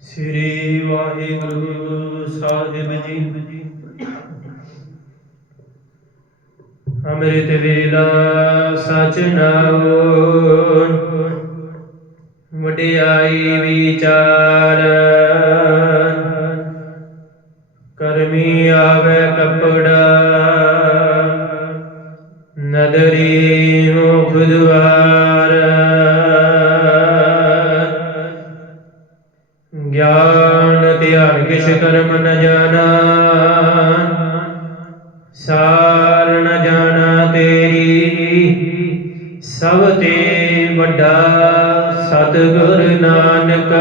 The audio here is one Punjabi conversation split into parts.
ਸ੍ਰੀ ਵਾਹਿਗੁਰੂ ਸਾਹਿਬ ਜੀ। ਅੰਮ੍ਰਿਤ ਵੇਲਾ ਸਚ ਨਾਉ ਵਡਿਆਈ ਵਿਚਾਰ। ਕਰਮੀ ਆਵੇ ਕਪੜਾ, ਨਦਰੀ ਮੁਖ ਦੁਆਰ ਗਿਆਨ ਧਿਆਨ ਕਿਛ ਕਰਮ ਨ ਜਾਣਾ। ਸਾਰ ਨ ਜਾਣਾ ਤੇਰੀ। ਸਭ ਤੇ ਵੱਡਾ ਸਤਿਗੁਰ ਨਾਨਕ,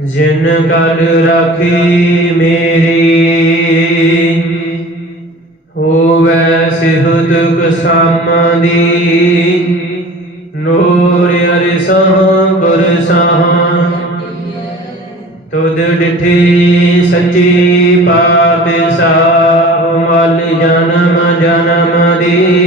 ਜਿਨ ਕਲ ਰਾਖੀ ਮੇਰੀ। ਹੋਵੇ ਸਿਹਤ ਕਸਾਮਾਂ ਦੀ। ਤੁਧ ਡਿਠੀ ਸੱਚੀ ਪਾਪ ਸਾਹੁ ਮਲ ਜਨਮ ਜਨਮ ਦੀ।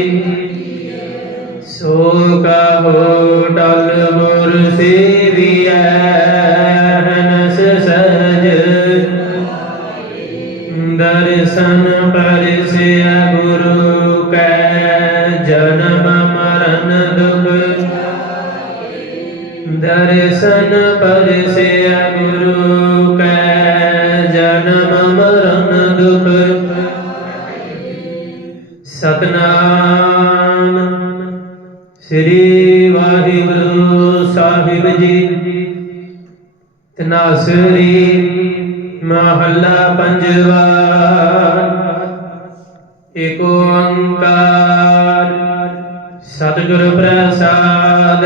ਸ੍ਰੀ ਵਾਹਿਗੁਰੂ ਸਾਹਿਬ ਜੀ। ਤਨਾਸਰੀ ਮਹੱਲਾ ਪੰਜਵਾ। ਏਕ ਓੰਕਾਰ ਸਤਿਗੁਰ ਪ੍ਰਸਾਦ।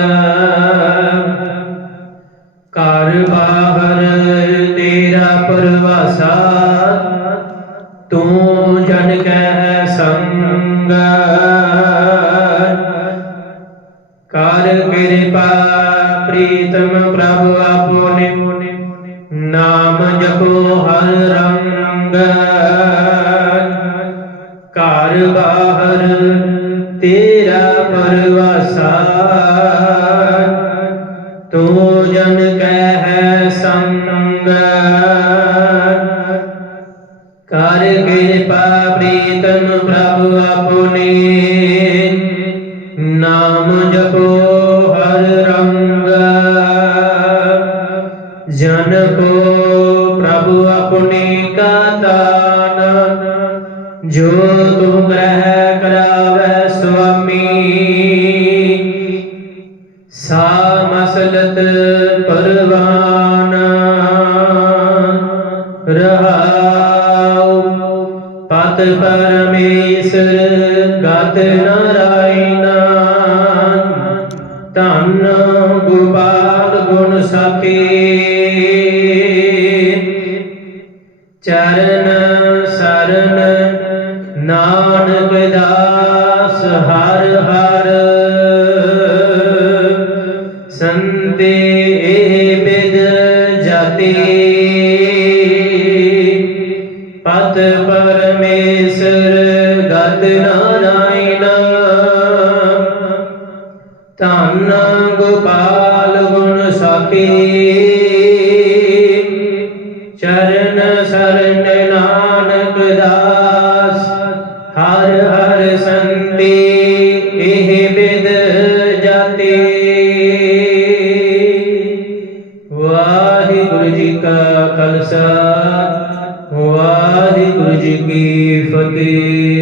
ਘਰ ਬਾਹਰ ਤੇਰਾ ਪਰਵਾਸਾ। ਤੂੰ ਜਨ ਕੈ ਕਰ ਕਿਰਪਾ ਪ੍ਰੀਤਮ ਪ੍ਰਭ ਆਪੋਨੇ। ਨਾਮ ਜਪੋ ਹਰ ਰੰਗ। ਘਰ ਬਾਹਰ ਤੇਰਾ ਪਰਵਾਸਾ। ਤੂੰ ਜਨ ਕਹਿ ਸੰਗ। ਕਰ ਕਿਰਪਾ ਪ੍ਰੀਤਮ ਦਾਨ ਜੋ ਤੂੰ ਗ੍ਰਹਿ ਕਰਾਵੇ ਸੁਆਮੀ ਸਾ ਮਸਲਤ ਪਰਵਾਨ, ਰਹਾਉ ਪਤ ਪਰਮੇਸ਼ਰ, ਗਤ ਨਾਰਾਇਣ ਧੰਨ ਨਾਨਕ ਦਾਸ ਹਰ ਹਰ। ਸੰਤੇ ਇਹ ਬਿਦ ਜਾਤੀ। ਪਤ ਪਰਮੇਸ਼ਰ ਗਤ ਨਾਰਾਇਣ ਧੰਨ ਗੋਪਾਲ ਗੁਣ ਸਾਖੀ। ਹਰ ਹਰ ਇਹ ਬਿਦ ਜਾਤੀ। ਵਾਹਿਗੁਰੂ ਜੀ ਕਾ ਖਾਲਸਾ ਵਾਹਿਗੁਰੂ ਜੀ ਕੀ ਫਤਿਹ।